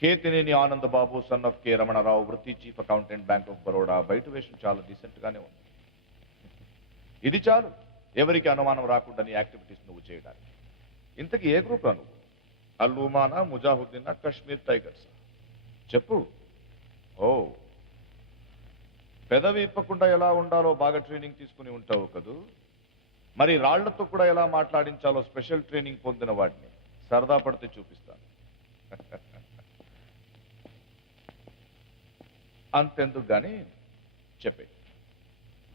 Ketineni Anandababu son of K Ramanarao, వృత్తి chief accountant, bank of Baroda. బయట వేషం చాలా డీసెంట్ గానే ఉంది. ఇది చాలు ఎవరికి అనుమానం రాకుండా నీ యాక్టివిటీస్ నువ్వు చేయడానికి. ఇంతకీ ఏ గ్రూప్ నువ్వు? అల్లూమానా, ముజాహుద్దీనా, కశ్మీర్ టైగర్స్? చెప్పు. ఓ, పెదవి ఇప్పకుండా ఎలా ఉండాలో బాగా ట్రైనింగ్ తీసుకుని ఉంటావు కదూ. మరి రాళ్లతో కూడా ఎలా మాట్లాడించాలో స్పెషల్ ట్రైనింగ్ పొందిన వాడిని. సరదా పడితే చూపిస్తాను. అంతెందుకు గాని చెప్పే,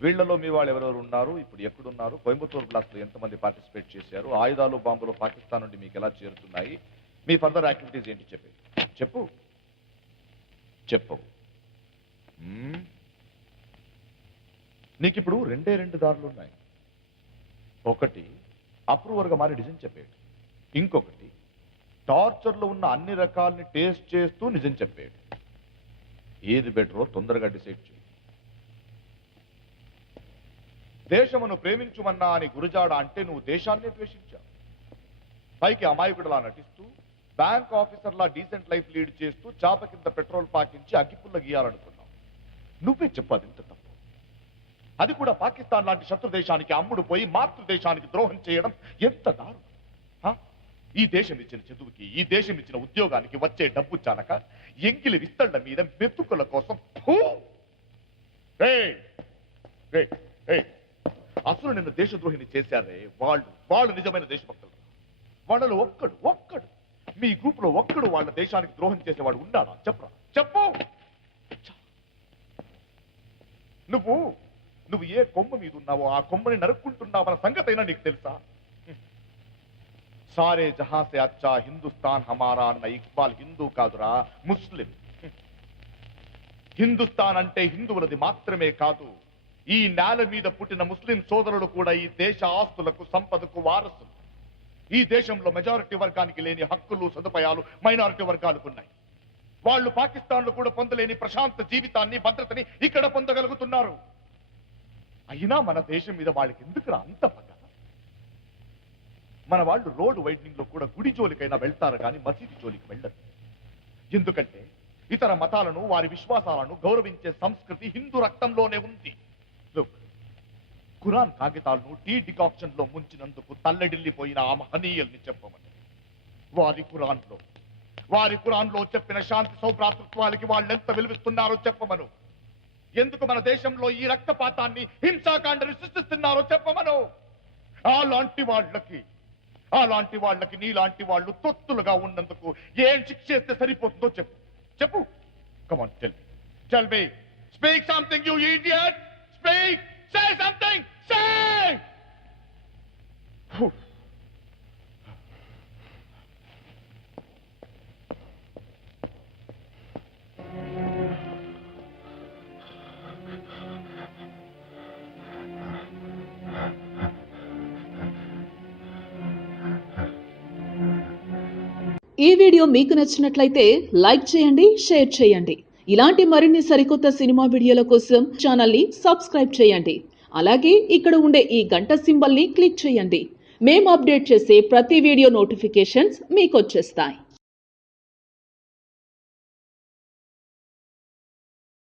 వీళ్లలో మీ వాళ్ళు ఎవరెవరు ఉన్నారు, ఇప్పుడు ఎక్కడున్నారు, కోయంబత్తూరు బ్లాస్ట్ లో ఎంతమంది పార్టిసిపేట్ చేశారు, ఆయుధాలు బాంబులు పాకిస్తాన్ నుండి మీకు ఎలా చేరుతున్నాయి, మీ ఫర్దర్ యాక్టివిటీస్ ఏంటి చెప్పే. చెప్పు. చెప్పవు. నీకు ఇప్పుడు రెండు దారులు ఉన్నాయి. ఒకటి అప్రూవర్గా మారి డిజైన్ చెప్పేది, ఇంకొకటి టార్చర్లో ఉన్న అన్ని రకాలని టేస్ట్ చేస్తూ నిజం చెప్పేది. ఏది బెటరో తొందరగా డిసైడ్ చేయి. దేశమును ప్రేమించుమన్నా అని గురుజాడ అంటే నువ్వు దేశాన్నే ద్వేషించావు. పైకి అమాయకుడిలా నటిస్తూ, బ్యాంక్ ఆఫీసర్లా డీసెంట్ లైఫ్ లీడ్ చేస్తూ, చాప కింద పెట్రోల్ పాకించి అగ్గిపుల్ల గీయాలనుకున్నావు. నువ్వే చెప్పదు ఇంత తప్పు. అది కూడా పాకిస్తాన్ లాంటి శత్రు దేశానికి అమ్ముడు పోయి మాతృదేశానికి ద్రోహం చేయడం ఎంత దారుణం. ఈ దేశం ఇచ్చిన చదువుకి, ఈ దేశం ఇచ్చిన ఉద్యోగానికి వచ్చే డబ్బు చాలక ఎంగిలి విస్తళ్ల మీద మెతుకుల కోసం అసలు నిన్ను దేశద్రోహిని చేశారే వాళ్ళు నిజమైన దేశభక్తులు. వాళ్ళలో ఒక్కడు మీ గ్రూప్ లో ఒక్కడు వాళ్ళ దేశానికి ద్రోహం చేసేవాడు ఉన్నాడా? చెప్పరా, చెప్పు. నువ్వు ఏ కొమ్మ మీద ఉన్నావో ఆ కొమ్మని నరుక్కుంటున్నావన్న సంగతైనా నీకు తెలుసా? సారే జహా సే అచ్చా హిందుస్థాన్ హమారా అన్న ఇక్బాల్ హిందూ కాదురా, ముస్లిం. హిందుస్థాన్ అంటే హిందువులది మాత్రమే కాదు, ఈ నేల మీద పుట్టిన ముస్లిం సోదరులు కూడా ఈ దేశ ఆస్తులకు, సంపదకు వారసులు. ఈ దేశంలో మెజారిటీ వర్గానికి లేని హక్కులు, సదుపాయాలు మైనారిటీ వర్గాలకు ఉన్నాయి. వాళ్ళు పాకిస్తాన్ లో కూడా పొందలేని ప్రశాంత జీవితాన్ని, భద్రతని ఇక్కడ పొందగలుగుతున్నారు. అయినా మన దేశం మీద వాళ్ళకి ఎందుకురా అంత పగ? మన వాళ్ళు రోడ్డు వైడ్నింగ్ లో కూడా గుడి జోలికైనా వెళ్తారు కానీ మసీదు జోలికి వెళ్ళరు. ఎందుకంటే ఇతర మతాలను, వారి విశ్వాసాలను గౌరవించే సంస్కృతి హిందూ రక్తంలోనే ఉంది. ఖురాన్ కాగితాలను టీ డికాక్షన్ లో ముంచినందుకు తల్లడిల్లిపోయిన ఆ మహనీయుల్ని చెప్పమని. వారి ఖురాన్లో చెప్పిన శాంతి సౌభ్రాతృత్వాలకి వాళ్ళెంత విలువిస్తున్నారో చెప్పమను. ఎందుకు మన దేశంలో ఈ రక్తపాతాన్ని, హింసాకాండని సృష్టిస్తున్నారో చెప్పమను. అలాంటి వాళ్ళకి నీలాంటి వాళ్ళు తొత్తులుగా ఉన్నందుకు ఏం శిక్ష చేస్తే సరిపోతుందో చెప్పు. Come on, tell me. Speak something, you idiot. Speak. Say something. Say. ఈ వీడియో మీకు నచ్చినట్లయితే లైక్ చేయండి, షేర్ చేయండి. ఇలాంటి మరిన్ని సరికొత్త సినిమా వీడియోల కోసం ఛానల్ని సబ్స్క్రైబ్ చేయండి. అలాగే ఇక్కడ ఉండే ఈ గంట సింబల్ని క్లిక్ చేయండి. మేము అప్డేట్ చేసే ప్రతి వీడియో నోటిఫికేషన్స్ మీకు వచ్చేస్తాయి.